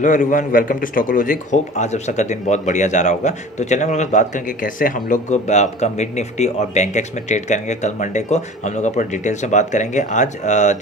Hello everyone, welcome to Stockologic. Hope आज आप सबका दिन बहुत बढ़िया जा रहा होगा। तो चलिए हम लोग बात करेंगे कैसे हम लोग आपका मिड निफ्टी और बैंक एक्स में ट्रेड करेंगे। कल मंडे को हम लोग का पूरा डिटेल्स में बात करेंगे आज,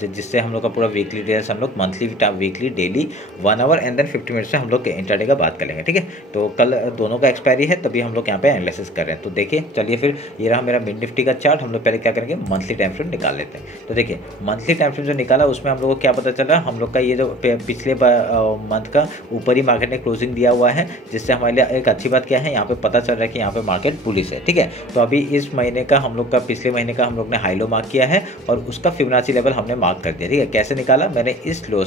जिससे हम लोग का पूरा वीकली डिटेल्स हम लोग monthly, weekly, daily, 1 hour and then 50 minutes में हम लोग इंट्राडे का बात करेंगे। ठीक है, तो कल दोनों का एक्सपायरी है, तभी हम लोग यहाँ पे एनालिसिस कर रहे हैं। तो देखिए, चलिए फिर ये रहा मेरा मिड निफ्टी का चार्ट। हम लोग पहले क्या करेंगे, मंथली टाइम फ्रेम निकाल लेते हैं। तो देखिए, मंथली टाइम फ्रेम जो निकाला उसमें हम लोग को क्या पता चला, हम लोग का ये जो पिछले मंथ का ऊपर ही मार्केट ने क्लोजिंग दिया हुआ है, जिससे हमारे लिए एक अच्छी बात क्या है, यहाँ पे पता चल रहा है कि यहाँ पे मार्केट बुलिश है। ठीक है, तो अभी इस महीने का हम लोग का, पिछले महीने का हम लोग ने हाई लो मार्क किया है और उसका फिबोनाची लेवल हमने मार्क कर दिया। ठीक है, कैसे निकाला, मैंने इस लो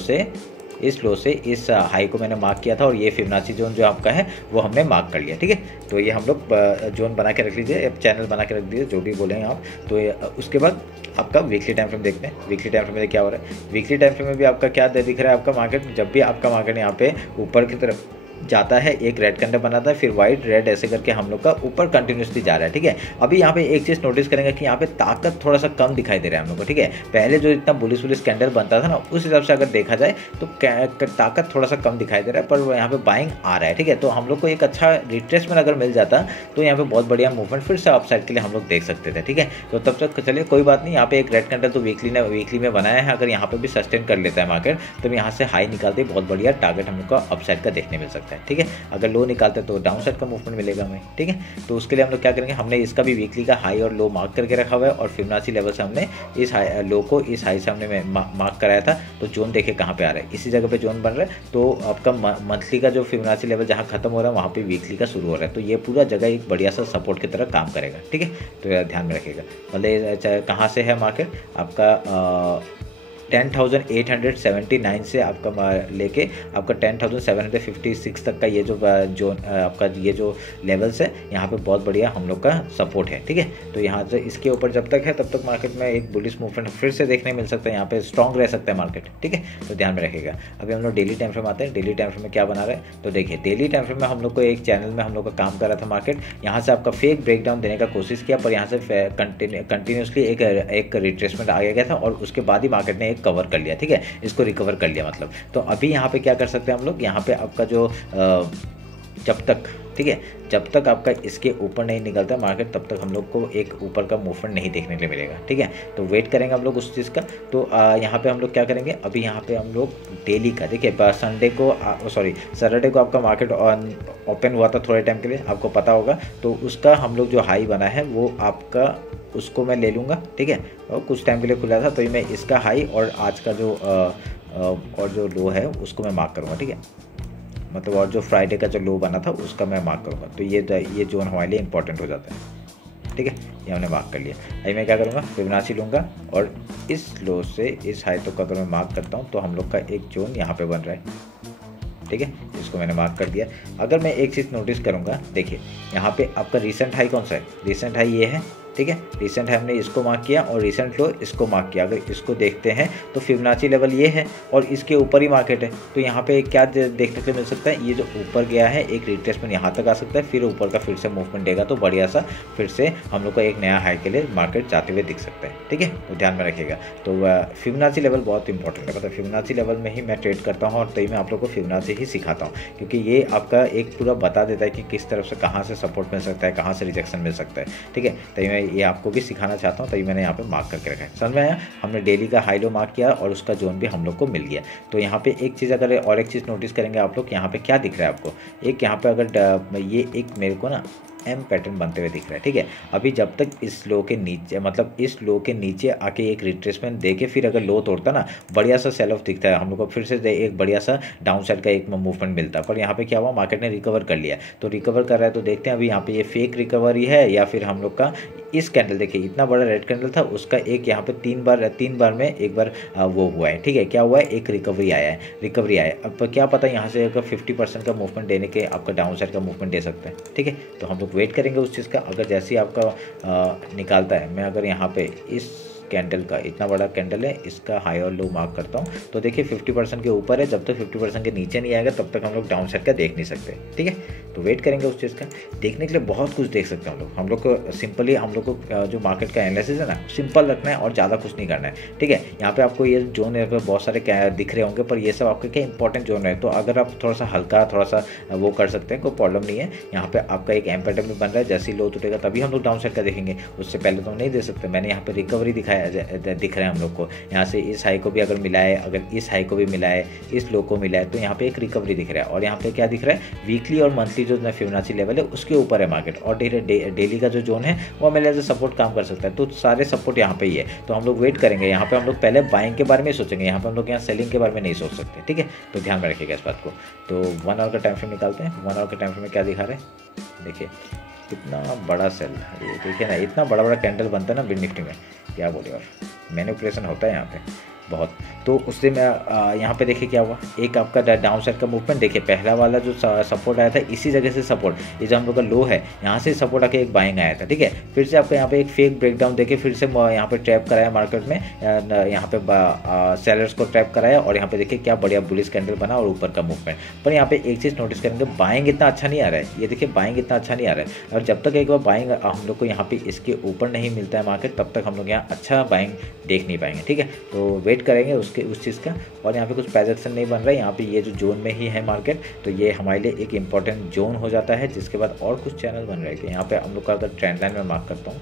से इस हाई को मैंने मार्क किया था और ये फिबोनाची जोन जो आपका है वो हमने मार्क कर लिया। ठीक है, तो ये हम लोग जोन बना के रख लीजिए, चैनल बना के रख दीजिए, जो भी बोलेंगे आप। तो उसके बाद आपका वीकली टाइम फ्रेम देखते हैं। वीकली टाइम फ्रेम में क्या हो रहा है, वीकली टाइम फ्रेम में भी आपका क्या दिख रहा है, आपका मार्केट जब भी आपका मार्केट यहाँ पे ऊपर की तरफ जाता है, एक रेड कैंडल बनाता है, फिर वाइट रेड ऐसे करके हम लोग का ऊपर कंटिन्यूसली जा रहा है। ठीक है, अभी यहाँ पे एक चीज़ नोटिस करेंगे कि यहाँ पे ताकत थोड़ा सा कम दिखाई दे रहा है हम लोग को। ठीक है, पहले जो इतना बुलिश कैंडल बनता था ना, उस हिसाब से अगर देखा जाए तो ताकत थोड़ा सा कम दिखाई दे रहा है, पर यहाँ पे बाइंग आ रहा है। ठीक है, तो हम लोग को एक अच्छा रिट्रेसमेंट अगर मिल जाता तो यहाँ पे बहुत बढ़िया मूवमेंट फिर से अपसाइड के लिए हम लोग देख सकते थे। ठीक है, तो तब तक चलिए कोई बात नहीं। यहाँ पे एक रेड कैंडल तो वीकली में बनाया है, अगर यहाँ पे भी सस्टेन कर लेता है मार्केट तो यहाँ से हाई निकालते बहुत बढ़िया टारगेट हम लोग को अपसाइड का देखने मिल सकता है। ठीक है, अगर लो निकालते हैं तो डाउन साइड का मूवमेंट मिलेगा हमें। ठीक है, तो उसके लिए हम लोग क्या करेंगे, हमने इसका भी वीकली का हाई और लो मार्क करके रखा हुआ है और फिबोनाची लेवल से हमने इस लो को इस हाई से हमने मार्क कराया था। तो जोन देखे कहाँ पे आ रहा है, इसी जगह पे जोन बन रहा है। तो आपका मंथली का जो फिबोनाची लेवल जहाँ खत्म हो रहा है वहाँ पे वीकली का शुरू हो रहा है, तो ये पूरा जगह एक बढ़िया सा सपोर्ट की तरह काम करेगा। ठीक है, तो ध्यान में रखिएगा। मतलब कहाँ से है मार्केट आपका 10,879 से आपका लेके आपका 10,756 तक का ये जो आपका ये जो लेवल्स है, यहाँ पे बहुत बढ़िया हम लोग का सपोर्ट है। ठीक है, तो यहाँ से इसके ऊपर जब तक है तब तक मार्केट में एक बुलिश मूवमेंट फिर से देखने मिल सकता है, यहाँ पे स्ट्रॉन्ग रह सकता है मार्केट। ठीक है, तो ध्यान में रखिएगा। अभी हम लोग डेली टाइम फ्रेम आते हैं। डेली टाइम फ्रेम में क्या बना रहा है, तो देखिए डेली टाइम फ्रेम में हम लोग को एक चैनल में हम लोग का काम कर रहा था मार्केट, यहाँ से आपका फेक ब्रेकडाउन देने का कोशिश किया, पर यहाँ से कंटिन्यूसली एक रिट्रेसमेंट आ गया था और उसके बाद ही मार्केट ने कवर कर लिया। ठीक है, इसको रिकवर कर लिया मतलब। तो अभी यहाँ पे क्या कर सकते हैं हम लोग, यहाँ पे आपका जो जब तक, ठीक है, जब तक आपका इसके ऊपर नहीं निकलता मार्केट तब तक हम लोग को एक ऊपर का मूवमेंट नहीं देखने के लिए मिलेगा। ठीक है, तो वेट करेंगे हम लोग उस चीज़ का। तो यहाँ पे हम लोग क्या करेंगे, अभी यहाँ पे हम लोग डेली का देखिए, सैटरडे को आपका मार्केट ओपन हुआ था थोड़े टाइम के लिए, आपको पता होगा। तो उसका हम लोग जो हाई बना है वो आपका, उसको मैं ले लूँगा। ठीक है, और कुछ टाइम के लिए खुला था तो मैं इसका हाई और आज का जो लो है उसको मैं मार्क करूँगा। ठीक है, मतलब और जो फ्राइडे का जो लो बना था उसका मैं मार्क करूँगा। तो ये जोन हमारे लिए इंपॉर्टेंट हो जाता है। ठीक है, ये हमने मार्क कर लिया। अभी मैं क्या करूँगा, फिबोनाची लूँगा और इस लो से इस हाई तक अगर मैं मार्क करता हूँ तो हम लोग का एक जोन यहाँ पे बन रहा है। ठीक है, इसको मैंने मार्क कर दिया। अगर मैं एक चीज़ नोटिस करूँगा, देखिए यहाँ पे आपका रिसेंट हाई कौन सा है, रिसेंट हाई ये है। ठीक है, रिसेंट है हमने इसको मार्क किया और रिसेंट लो इसको मार्क किया। अगर इसको देखते हैं तो फिबोनाची लेवल ये है और इसके ऊपर ही मार्केट है। तो यहाँ पे क्या देखने को मिल सकता है, ये जो ऊपर गया है एक रिट्रेसमेंट यहाँ तक आ सकता है, फिर ऊपर का फिर से मूवमेंट देगा तो बढ़िया सा फिर से हम लोग को एक नया हाई के लिए मार्केट जाते हुए दिख सकता है। ठीक है, तो ध्यान में रखिएगा। तो फिबोनाची लेवल बहुत इंपॉर्टेंट है, मतलब फिबोनाची लेवल में ही मैं ट्रेड करता हूँ और तभी मैं आप लोग को फिबोनाची ही सिखाता हूँ, क्योंकि ये आपका एक पूरा बता देता है कि किस तरफ से कहाँ से सपोर्ट मिल सकता है, कहाँ से रिजेक्शन मिल सकता है। ठीक है, तभी मैं ये आपको भी सिखाना चाहता हूँ, तभी मैंने यहाँ पे मार्क करके रखा है। समझ में आया, हमने डेली का हाई लो मार्क किया और उसका जोन भी हम लोग को मिल गया। तो यहाँ पे एक चीज़ अगर और एक चीज़ नोटिस करेंगे आप लोग, यहाँ पे क्या दिख रहा है आपको, एक यहाँ पे अगर ये एक मेरे को ना एम पैटर्न बनते हुए दिख रहा है। ठीक है, अभी जब तक इस लो के नीचे, मतलब इस लो के नीचे आके एक रिट्रेसमेंट देके फिर अगर लो तोड़ता ना, बढ़िया सा सेल ऑफ दिखता है हम लोग को, फिर से एक बढ़िया सा डाउन साइड का एक मूवमेंट मिलता है। पर यहाँ पे क्या हुआ, मार्केट ने रिकवर कर लिया। तो रिकवर कर रहा है तो देखते हैं अभी यहाँ पे ये फेक रिकवरी है या फिर हम लोग का इस कैंडल, देखिए इतना बड़ा रेड कैंडल था, उसका एक यहाँ पे तीन बार में एक बार वो हुआ है। ठीक है, क्या हुआ है, एक रिकवरी आया है। अब क्या पता यहाँ से अगर 50% का मूवमेंट देने के आपका डाउन साइड का मूवमेंट दे सकता है। ठीक है, तो हम लोग वेट करेंगे उस चीज़ का। अगर जैसे ही आपका निकालता है, मैं अगर यहाँ पे इस कैंडल का, इतना बड़ा कैंडल है, इसका हाई और लो मार्क करता हूँ तो देखिए 50% के ऊपर है, जब तक 50% के नीचे नहीं आएगा तब तक हम लोग डाउन साइड का देख नहीं सकते। ठीक है, तो वेट करेंगे उस चीज़ का। देखने के लिए बहुत कुछ देख सकते हैं हम लोग को सिंपली हम लोग को जो मार्केट का एनालिसिस है ना सिंपल रखना है और ज़्यादा कुछ नहीं करना है, ठीक है। यहाँ पे आपको ये जोन है बहुत सारे दिख रहे होंगे, पर ये सब आपके क्या इंपॉर्टेंट जोन है, तो अगर आप थोड़ा सा हल्का थोड़ा सा वो कर सकते हैं, कोई प्रॉब्लम नहीं है। यहाँ पे आपका एक एम पैटर्न भी बन रहा है, जैसे ही लो टूटेगा तभी हम लोग डाउन साइड का देखेंगे, उससे पहले तो हम नहीं दे सकते। मैंने यहाँ पे रिकवरी दिखाया दिख रहा है हम लोग को, यहाँ से इस हाई को भी अगर मिला है, अगर इस हाई को भी मिला है, इस लो को मिला है, तो यहाँ पे एक रिकवरी दिख रहा है। और यहाँ पे क्या दिख रहा है, वीकली और मंथली जो फिबोनाची लेवल है उसके ऊपर है मार्केट, और डेली का जो जोन है वो हमें एज ए सपोर्ट काम कर सकता है। तो सारे सपोर्ट यहाँ पे ही है, तो हम लोग वेट करेंगे। यहाँ पे हम लोग पहले बाइंग के बारे में सोचेंगे, यहाँ पे हम लोग यहाँ सेलिंग के बारे में नहीं सोच सकते, ठीक है। तो ध्यान में रखिएगा इस बात को। तो 1 आवर का टाइम फ्रेम निकालते हैं। 1 आवर के टाइम फ्रेम में क्या दिखा रहे हैं, देखिए कितना बड़ा सेल, ये देखिए ना, इतना बड़ा बड़ा कैंडल बनता है ना मिड निफ्टी में, क्या बोले, और मैनिपुलेशन होता है यहाँ पे बहुत। तो उससे मैं यहाँ पे देखिए क्या हुआ, एक आपका डाउन साइड का मूवमेंट देखिए, पहला वाला जो सपोर्ट आया था इसी जगह से सपोर्ट, ये जो हम लोग का लो है यहाँ से सपोर्ट आके एक बाइंग आया था, ठीक है। फिर से आपका यहाँ पे एक फेक ब्रेकडाउन देके फिर से यहाँ पे ट्रैप कराया मार्केट में, यहाँ पे सेलर्स को ट्रैप कराया, और यहाँ पे देखिए क्या बढ़िया बुलिश कैंडल बना और ऊपर का मूवमेंट। पर यहाँ पे एक चीज़ नोटिस करेंगे, बाइंग इतना अच्छा नहीं आ रहा है, ये देखिए बाइंग इतना अच्छा नहीं आ रहा है। और जब तक एक बार बाइंग हम लोग को यहाँ पे इसके ऊपर नहीं मिलता है मार्केट, तब तक हम लोग यहाँ अच्छा बाइंग देख नहीं पाएंगे, ठीक है। तो वेट करेंगे उस चीज़ का। और यहाँ पे कुछ प्राइस एक्शन नहीं बन रहा है, यहाँ पे ये जो जोन में ही है मार्केट, तो ये हमारे लिए एक इंपॉर्टेंट जोन हो जाता है, जिसके बाद और कुछ चैनल बन रहे हैं। यहाँ पे हम लोग का अगर ट्रेंड लाइन में मार्क करता हूँ,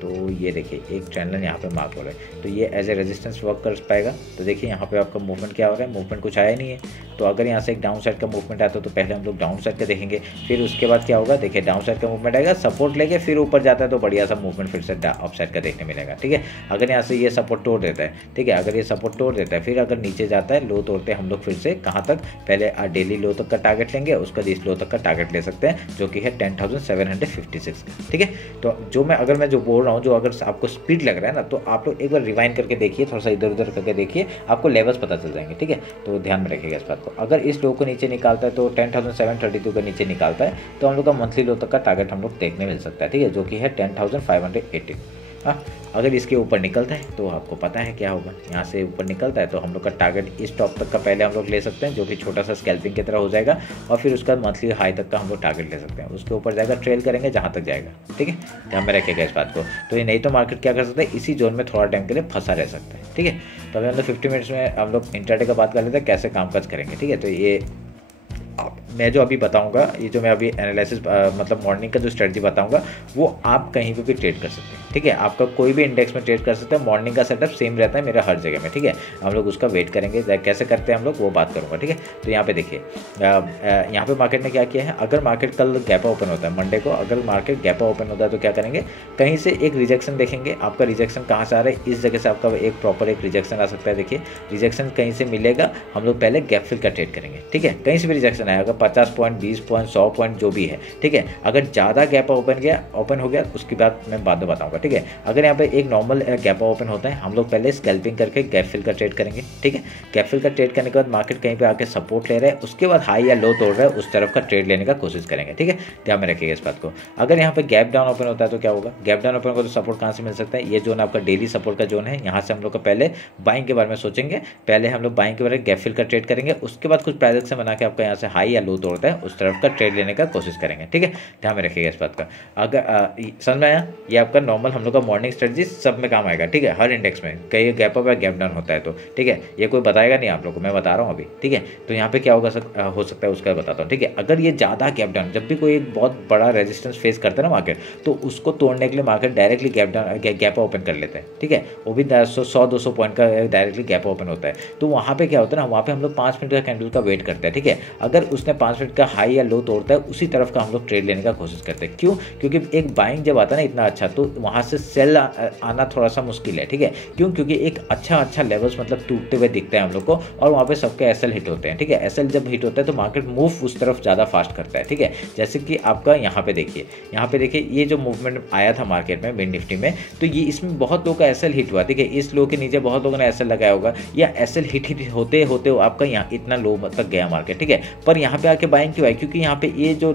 तो ये देखिए एक ट्रेंड लाइन यहाँ पे मार्क हो रहा है, तो ये एज ए रेजिस्टेंस वर्क कर पाएगा। तो देखिए यहाँ पे आपका मूवमेंट क्या हो रहा है, मूवमेंट कुछ आया नहीं है। तो अगर यहाँ से एक डाउन साइड का मूवमेंट आता है तो पहले हम लोग डाउन साइड का देखेंगे, फिर उसके बाद क्या होगा, देखिए डाउन साइड का मूवमेंट आएगा, सपोर्ट लेके फिर ऊपर जाता है तो बढ़िया सा मूवमेंट फिर से अप साइड का देखने मिलेगा, ठीक है। अगर यहाँ से ये सपोर्ट तोड़ देता है, ठीक है, अगर ये सपोर्ट तोड़ देता है, फिर अगर नीचे जाता है, लो तोड़ते हैं हम लोग फिर से कहाँ तक, पहले डेली लो तक का टारगेट लेंगे, उसका इस लो तक का टारगेट ले सकते हैं, जो कि है 10,756 का, ठीक है। तो जो मैं जो बोल रहा हूँ, जो अगर आपको स्पीड लग रहा है ना, तो आप लोग एक बार रिवाइंड करके देखिए, थोड़ा सा इधर उधर करके देखिए, आपको लेवल्स पता चल जाएंगे, ठीक है। तो ध्यान में रखिएगा इस बात को। अगर इस लो को नीचे निकालता है तो 10,732 का नीचे निकालता है, तो हम लोग का मंथली लो तक का टारगेट हम लोग देखने मिल सकता है, ठीक है, जो कि है 10,580। अगर इसके ऊपर निकलता है तो आपको पता है क्या होगा, यहाँ से ऊपर निकलता है तो हम लोग का टारगेट इस टॉप तक का पहले हम लोग ले सकते हैं, जो कि छोटा सा स्कैल्पिंग की तरह हो जाएगा, और फिर उसका मंथली हाई तक का हम लोग टारगेट ले सकते हैं। उसके ऊपर जाएगा, ट्रेल करेंगे जहाँ तक जाएगा, ठीक है। ध्यान में रखिएगा इस बात को। तो ये नहीं तो मार्केट क्या कर सकता है, इसी जोन में थोड़ा टाइम के लिए फंसा रह सकता है, ठीक है। तो अभी हम लोग 50 मिनट्स में हम लोग इंट्राडे का बात कर लेते हैं, कैसे कामकाज करेंगे, ठीक है। तो ये मैं जो अभी बताऊंगा, ये जो मैं अभी एनालिसिस मतलब मॉर्निंग का जो स्ट्रेटजी बताऊंगा, वो आप कहीं पे भी ट्रेड कर सकते हैं, ठीक है। आपका कोई भी इंडेक्स में ट्रेड कर सकते हैं, मॉर्निंग का सेटअप सेम रहता है मेरा हर जगह में, ठीक है। हम लोग उसका वेट करेंगे, कैसे करते हैं हम लोग वो बात करूंगा, ठीक है। तो यहाँ पे देखिए, यहाँ पे मार्केट ने क्या किया है, अगर मार्केट कल गैप ओपन होता है मंडे को, अगर मार्केट गैप ओपन होता है तो क्या करेंगे, कहीं से एक रिजेक्शन देखेंगे। आपका रिजेक्शन कहाँ से आ रहा है, इस जगह से आपका एक प्रॉपर एक रिजेक्शन आ सकता है। देखिए रिजेक्शन कहीं से मिलेगा, हम लोग पहले गैप फिल का ट्रेड करेंगे, ठीक है। कहीं से भी रिजेक्शन आएगा, 50 पॉइंट, 20 पॉइंट, 100 पॉइंट, जो भी है, ठीक है। अगर ज़्यादा गैप ओपन हो गया उसकी बात मैं बाद में बताऊंगा, ठीक है। अगर यहाँ पे एक नॉर्मल गैप ओपन होता है, हम लोग पहले स्कैल्पिंग करके गैप फिल का ट्रेड करेंगे, ठीक है। गैप फिल का ट्रेड करने के बाद मार्केट कहीं पे आके सपोर्ट ले रहा है, उसके बाद हाई या लो तोड़ रहा है, उस तरफ का ट्रेड लेने का कोशिश करेंगे, ठीक है। ध्यान में रखिएगा इस बात को। अगर यहाँ पे गैप डाउन ओपन होता है तो क्या होगा, गैप डाउन ओपन होगा तो सपोर्ट कहाँ से मिल सकता है, ये जोन आपका डेली सपोर्ट का जोन है। यहाँ से हम लोग का पहले बाइंग के बारे में सोचेंगे, पहले हम लोग बाइंग के बारे में गैप फिल का ट्रेड करेंगे, उसके बाद कुछ प्राइस एक्शन बना के आपका यहाँ से हाई या लो तोड़ता है उस तरफ का ट्रेड लेने का कोशिश करेंगे, ठीक है। ध्यान में रखिएगा इस बात का। अगर समझ में आया, ये आपका नॉर्मल हम लोग का मॉर्निंग स्ट्रेटजी सब में काम आएगा, ठीक है। हर इंडेक्स में कहीं गैप अप या गैप डाउन होता है तो, ठीक है, ये कोई बताएगा नहीं आप लोग को, मैं बता रहा हूँ अभी, ठीक है। तो यहाँ पे क्या होगा हो सकता है उसका बताता हूँ, ठीक है। अगर ये ज़्यादा गैप डाउन, जब भी कोई एक बहुत बड़ा रेजिस्टेंस फेस करता है ना मार्केट, तो उसको तोड़ने के लिए मार्केट डायरेक्टली गैप ओपन कर लेते हैं, ठीक है। वो भी 100-200 पॉइंट का डायरेक्टली गैप ओपन होता है। तो वहाँ पे क्या होता है ना, वहाँ पे हम लोग 5 मिनट का कैंडल का वेट करते हैं, ठीक है। अगर उसने 5 मिनट का हाई या लो तोड़ता है, उसी तरफ का हम लोग ट्रेड लेने का कोशिश करते हैं। क्यों, क्योंकि एक बाइंग जब आता है ना इतना अच्छा, तो वहाँ से सेल आना थोड़ा सा मुश्किल है, ठीक है। क्यों, क्योंकि एक अच्छा लेवल्स मतलब टूटते हुए दिखता है हम लोग को, और वहाँ पे सबके एसएल हिट होते हैं, ठीक है। एसएल जब हिट होता है तो मार्केट मूव उस तरफ ज़्यादा फास्ट करता है, ठीक है। जैसे कि आपका यहाँ पे देखिए ये जो मूवमेंट आया था मार्केट में मिड निफ्टी में, तो ये इसमें बहुत लोगों का एसएल हिट हुआ, ठीक है। इस लो के नीचे बहुत लोगों ने एसएल लगाया होगा, या एसएल हिट होते होते आपका यहाँ इतना लो तक गया मार्केट, ठीक है। पर यहाँ पे आके बाइंग क्यों आई, क्योंकि यहाँ पे ये जो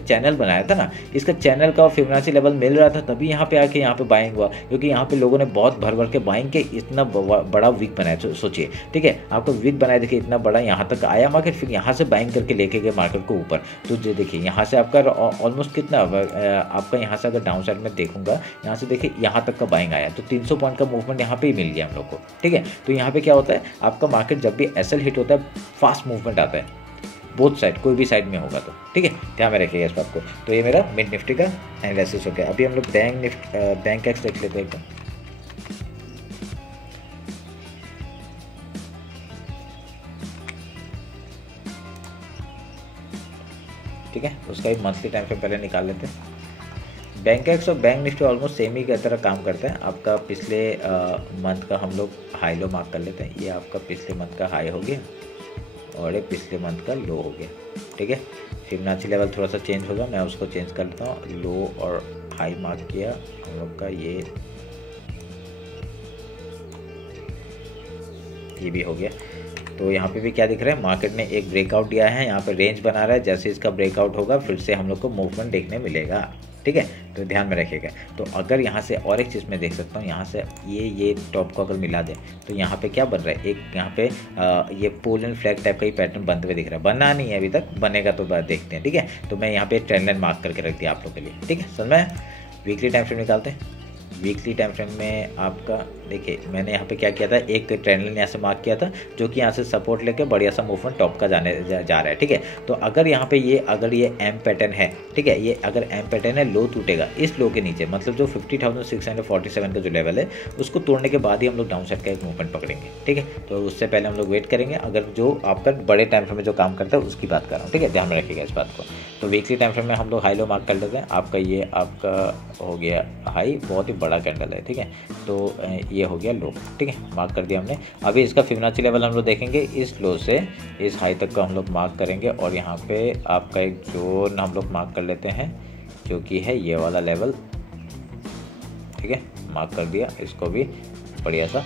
चैनल बनाया था ना, इसका चैनल का फिबोनाची लेवल मिल रहा था, तभी यहाँ पे आके यहाँ पे बाइंग हुआ, क्योंकि यहाँ पे लोगों ने बहुत भर भर के बाइंग के इतना बड़ा वीक बनाया। सोचिए, ठीक है, आपको वीक बनाया, देखिए इतना बड़ा यहाँ तक आया मार्केट, फिर यहाँ से बाइंग करके लेके गए मार्केट को ऊपर। तो देखिए यहाँ से आपका ऑलमोस्ट कितना आपका यहाँ से अगर डाउन साइड में देखूंगा, यहाँ से देखिए यहाँ तक का बाइंग आया, तो 300 पॉइंट का मूवमेंट यहाँ पे ही मिल गया हम लोग को, ठीक है। तो यहाँ पे क्या होता है, आपका मार्केट जब भी एसएल हिट होता है फास्ट मूवमेंट आता है, बोथ साइड, कोई भी साइड में होगा तो, ठीक है, ध्यान में रखिएगा इस बात को। तो ये मेरा मिड निफ्टी का एनालिसिस हो गया। अभी हम लोग बैंक एक्स देख लेते हैं एकदम, ठीक है, उसका एक मंथली टाइम फ्रेम पहले निकाल लेते हैं। बैंक एक्स और बैंक निफ्टी ऑलमोस्ट सेम ही की तरह काम करते हैं। आपका पिछले मंथ का हम लोग हाई लो मार्क कर लेते हैं। ये आपका पिछले मंथ का हाई हो गया और एक पिछले मंथ का लो हो गया, ठीक है। फिबोनाची लेवल थोड़ा सा चेंज होगा, मैं उसको चेंज कर लेता हूँ। लो और हाई मार्क किया हम लोग का, ये भी हो गया। तो यहाँ पे भी क्या दिख रहा है, मार्केट ने एक ब्रेकआउट दिया है, यहाँ पे रेंज बना रहा है, जैसे इसका ब्रेकआउट होगा फिर से हम लोग को मूवमेंट देखने मिलेगा, ठीक है। तो ध्यान में रखिएगा। तो अगर यहाँ से और एक चीज़ मैं देख सकता हूँ, यहाँ से ये टॉप को अगर मिला दें तो यहाँ पे क्या बन रहा है, एक यहाँ पे ये पोल एंड फ्लैग टाइप का ही पैटर्न बनते हुए दिख रहा है। बनना नहीं है अभी तक, बनेगा तो देखते हैं, ठीक है। तो मैं यहाँ पे ट्रेंड लाइन मार्क करके रख दिया आप लोग के लिए, ठीक है, समझ में। वीकली टाइम फ्रेम निकालते हैं। वीकली टाइम फ्रेम में आपका देखिए, मैंने यहाँ पे क्या किया था, एक ट्रेंड लाइन यहाँ से मार्क किया था, जो कि यहाँ से सपोर्ट लेके बढ़िया सा मूवमेंट टॉप का जा रहा है, ठीक है। तो अगर यहाँ पे अगर ये एम पैटर्न है, ठीक है, ये अगर एम पैटर्न है, लो टूटेगा इस लो के नीचे, मतलब जो 50,647 का जो लेवल है उसको तोड़ने के बाद ही हम लोग डाउन साइड का एक मूवमेंट पकड़ेंगे, ठीक है। तो उससे पहले हम लोग वेट करेंगे, अगर जो आपका बड़े टाइम फ्रेम में जो काम करता है उसकी बात कर रहा हूँ, ठीक है, ध्यान में रखिएगा इस बात को। तो वीकली टाइम फ्रेम में हम लोग हाई लो मार्क कर लेते हैं। आपका ये आपका हो गया हाई, बहुत ही बड़ा कैंडल है, ठीक है। तो ये हो गया लो, ठीक है, मार्क कर दिया हमने। अभी इसका फिबोनाची लेवल हम लोग देखेंगे, इस लो से इस हाई तक का हम लोग मार्क करेंगे, और यहाँ पे आपका एक जोन हम लोग मार्क कर लेते हैं, जो कि है ये वाला लेवल, ठीक है, मार्क कर दिया इसको भी बढ़िया सा,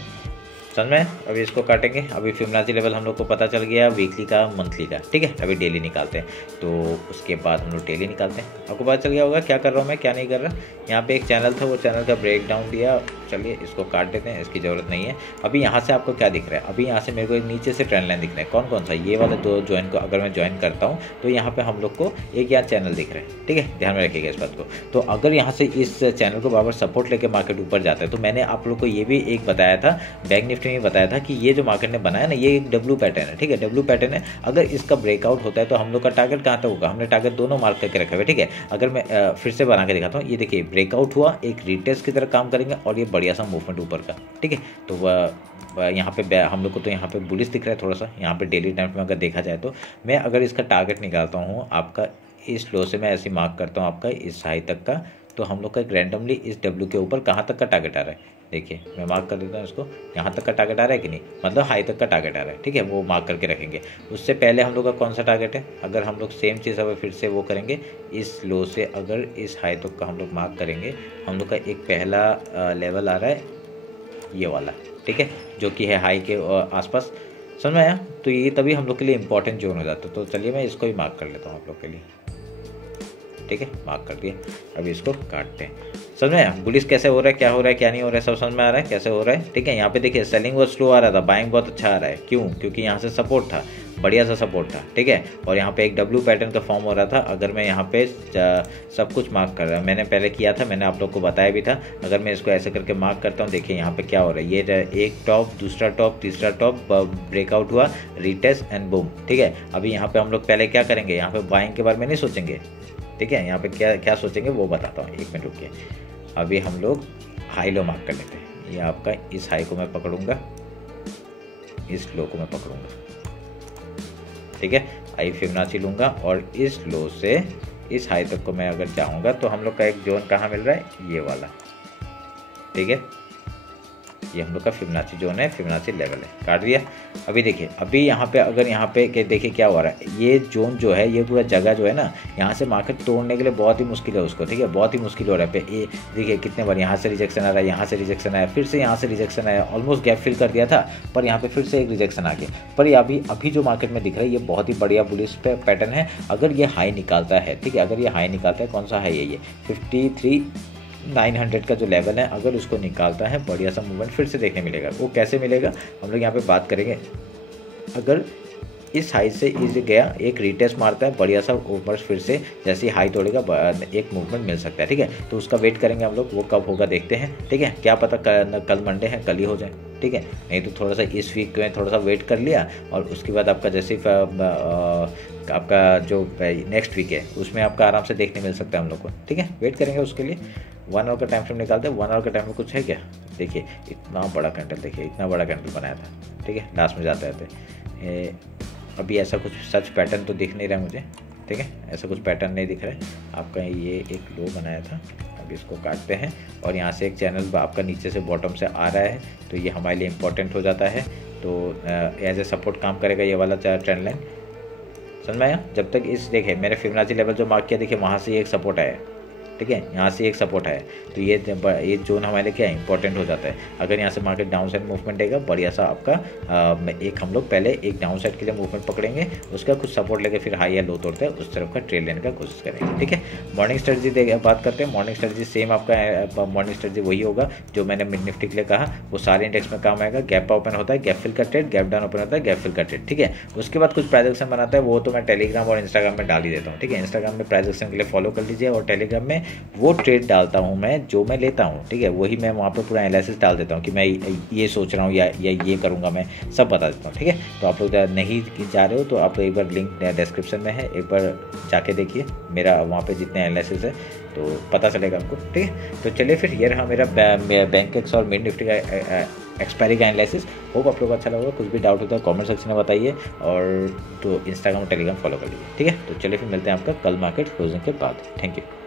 समझ में। अभी इसको काटेंगे। अभी फिबोनाची लेवल हम लोग को पता चल गया वीकली का, मंथली का, ठीक है। अभी डेली निकालते हैं। तो उसके बाद हम लोग डेली निकालते हैं। आपको पता चल गया होगा क्या कर रहा हूँ मैं, क्या नहीं कर रहा। यहाँ पे एक चैनल था, वो चैनल का ब्रेक डाउन दिया, चलिए इसको काट देते हैं, इसकी ज़रूरत नहीं है। अभी यहाँ से आपको क्या दिख रहा है, अभी यहाँ से मेरे को एक नीचे से ट्रेंड लाइन दिख रहा है। कौन कौन सा, ये वाला दो ज्वाइन को अगर मैं ज्वाइन करता हूँ तो यहाँ पे हम लोग को एक यहाँ चैनल दिख रहा है, ठीक है, ध्यान में रखिएगा इस बात को। तो अगर यहाँ से इस चैनल को बराबर सपोर्ट लेके मार्केट ऊपर जाता है, तो मैंने आप लोग को ये भी एक बताया था, बैंक निफ्टी में बताया था कि ये जो मार्केट ने बनाया ना, ये एक डब्ल्यू पैटर्न है, ठीक है, डब्ल्यू पैटर्न है। अगर इसका ब्रेकआउट होता है तो हम लोग का टारगेट कहाँ तक होगा, हमने टारगेट दोनों मार्क करके रखा हुआ है, ठीक है। अगर मैं फिर से बना के दिखाता हूँ, ये देखिए ब्रेकआउट हुआ, एक रिटेस्ट की तरह काम करेंगे और ये बढ़िया सा मूवमेंट ऊपर का, ठीक है। तो वह यहाँ पे हम लोग को तो यहाँ पे बुलिश दिख रहा है थोड़ा सा, यहाँ पे डेली टाइम में अगर देखा जाए तो मैं अगर इसका टारगेट निकालता हूँ आपका इस लो से, मैं ऐसे मार्क करता हूँ आपका इस हाई तक का, तो हम लोग का एक रैंडमली इस डब्ल्यू के ऊपर कहाँ तक का टारगेट आ रहा है, देखिए मैं मार्क कर देता हूँ इसको, यहाँ तक का टारगेट आ रहा है कि नहीं, मतलब हाई तक का टारगेट आ रहा है, ठीक है, वो मार्क करके रखेंगे। उससे पहले हम लोग का कौन सा टारगेट है, अगर हम लोग सेम चीज़ अब फिर से वो करेंगे, इस लो से अगर इस हाई तक का हम लोग मार्क करेंगे, हम लोग का एक पहला लेवल आ रहा है ये वाला, ठीक है, जो कि है हाई के आसपास, समझ में आया। तो ये तभी हम लोग के लिए इंपॉर्टेंट जोन हो जाता है। तो चलिए मैं इसको भी मार्क कर लेता हूँ आप लोग के लिए, ठीक है, मार्क कर दिया। अभी इसको काटते हैं। समझ में आया, बुलिश कैसे हो रहा है, क्या हो रहा है, क्या नहीं हो रहा है, सब समझ में आ रहा है कैसे हो रहा है, ठीक है। यहाँ पे देखिए सेलिंग बहुत स्लो आ रहा था, बाइंग बहुत अच्छा आ रहा है, क्यों, क्योंकि यहाँ से सपोर्ट था, बढ़िया सा सपोर्ट था, ठीक है। और यहाँ पे एक डब्ल्यू पैटर्न का फॉर्म हो रहा था। अगर मैं यहाँ पे सब कुछ मार्क कर रहा हूँ, मैंने पहले किया था, मैंने आप लोग को बताया भी था। अगर मैं इसको ऐसे करके मार्क करता हूँ, देखिए यहाँ पे क्या हो रहा है, ये एक टॉप, दूसरा टॉप, तीसरा टॉप, ब्रेकआउट हुआ, रिटेस्ट एंड बूम, ठीक है। अभी यहाँ पे हम लोग पहले क्या करेंगे, यहाँ पे बाइंग के बारे में नहीं सोचेंगे, ठीक है, यहाँ पे क्या क्या सोचेंगे वो बताता हूँ, एक मिनट रुकिए। अभी हम लोग हाई लो मार्क कर लेते हैं। ये आपका इस हाई को मैं पकड़ूंगा, इस लो को मैं पकड़ूंगा, ठीक है, आई फिबोनाची लूंगा और इस लो से इस हाई तक को मैं अगर जाऊंगा तो हम लोग का एक जोन कहाँ मिल रहा है, ये वाला, ठीक है, ये हम लोग का फिबोनाची जोन है, फिबोनाची लेवल है, काट दिया। अभी देखिए, अभी यहाँ पे अगर यहाँ पे देखिए क्या हो रहा है, ये जोन जो है, ये पूरा जगह जो है ना, यहाँ से मार्केट तोड़ने के लिए बहुत ही मुश्किल है उसको, ठीक है, बहुत ही मुश्किल हो रहा है। पे ये देखिए कितने बार यहाँ से रिजेक्शन आ रहा है, यहाँ से रिजेक्शन आया, फिर से यहाँ से रिजेक्शन आया, ऑलमोस्ट गैप फिल कर दिया था, पर यहाँ पे फिर से एक रिजेक्शन आ गया। पर ये अभी जो मार्केट में दिख रहा है, ये बहुत ही बढ़िया बुलिश पैटर्न है। अगर ये हाई निकालता है, ठीक है, अगर ये हाई निकालता है, कौन सा हाई है ये 53,900 का जो लेवल है, अगर उसको निकालता है, बढ़िया सा मूवमेंट फिर से देखने मिलेगा। वो कैसे मिलेगा हम लोग यहाँ पे बात करेंगे। अगर इस हाई से इस गया, एक रीटेस्ट मारता है, बढ़िया सा ऊपर फिर से जैसे ही हाई तोड़ेगा एक मूवमेंट मिल सकता है, ठीक है। तो उसका वेट करेंगे हम लोग, वो कब होगा देखते हैं, ठीक है। क्या पता कल मंडे है, कल ही हो जाए, ठीक है, नहीं तो थोड़ा सा इस वीक में थोड़ा सा वेट कर लिया, और उसके बाद आपका जैसे आपका जो नेक्स्ट वीक है उसमें आपका आराम से देखने मिल सकता है हम लोग को, ठीक है। वेट करेंगे उसके लिए। 1 आवर का टाइम फ्रेम निकालते हैं। 1 आवर का टाइम में कुछ है क्या, देखिए इतना बड़ा कैंडल, देखिए इतना बड़ा कैंडल बनाया था, ठीक है, लास्ट में जाते रहते। अभी ऐसा कुछ सच पैटर्न तो दिख नहीं रहा मुझे, ठीक है, ऐसा कुछ पैटर्न नहीं दिख रहा है आपका। ये एक लो बनाया था, अब इसको काटते हैं, और यहाँ से एक चैनल आपका नीचे से बॉटम से आ रहा है, तो ये हमारे लिए इंपॉर्टेंट हो जाता है। तो एज ए सपोर्ट काम करेगा ये वाला ट्रेंड लाइन, समझ में आया। जब तक इस देखिए मैंने फिबोनाची लेवल जो मार्क किया, देखिए वहाँ से एक सपोर्ट आया, ठीक है, यहाँ से एक सपोर्ट है, तो ये जोन हमारे लिए क्या इंपॉर्टेंट हो जाता है। अगर यहाँ से मार्केट डाउन साइड मूवमेंट देगा, बढ़िया सा आपका एक हम लोग पहले एक डाउन साइड के लिए मूवमेंट पकड़ेंगे, उसका कुछ सपोर्ट लेके फिर हाई या लो तोड़ते हैं, उस तरफ का ट्रेड लेने का कोशिश करेंगे, ठीक है। मॉर्निंग स्ट्रेटजी बात करते हैं। मॉर्निंग स्ट्रेटजी सेम आपका मॉर्निंग स्ट्रेटजी वही होगा जो मैंने मिड निफ्टी के लिए कहा, वो सारे इंडेक्स में काम आएगा। गैप ओपन होता है, गैप फिल का ट्रेड, गैप डाउन ओपन होता है, गैप फिल का ट्रेड, ठीक है। उसके बाद कुछ प्राइस एक्शन बनाता है, वो तो मैं टेलीग्राम और इंस्टाग्राम में डाल ही देता हूँ, ठीक है। इंस्टाग्राम में प्राइस एक्शन के लिए फॉलो कर लीजिए, और टेलीग्राम में वो ट्रेड डालता हूँ मैं जो मैं लेता हूँ, ठीक है, वही मैं वहाँ पे पूरा एनालिसिस डाल देता हूँ कि मैं ये सोच रहा हूँ या ये करूँगा, मैं सब बता देता हूँ, ठीक है। तो आप लोग नहीं जा रहे हो तो आप एक बार लिंक डिस्क्रिप्शन में है, एक बार जाके देखिए मेरा वहाँ पे जितने एनालिसिस है, तो पता चलेगा आपको, ठीक है। तो चलिए फिर ये रहा मेरा बैंकेक्स और मिड निफ्टी का एक्सपायरी का एनालिसिस। होप आप लोग को अच्छा लगा। कुछ भी डाउट होता है कमेंट सेक्शन में बताइए, और तो इंस्टाग्राम और टेलीग्राम फॉलो कर लीजिए, ठीक है। तो चलिए फिर मिलते हैं आपका कल मार्केट क्लोजिंग के बाद। Thank you.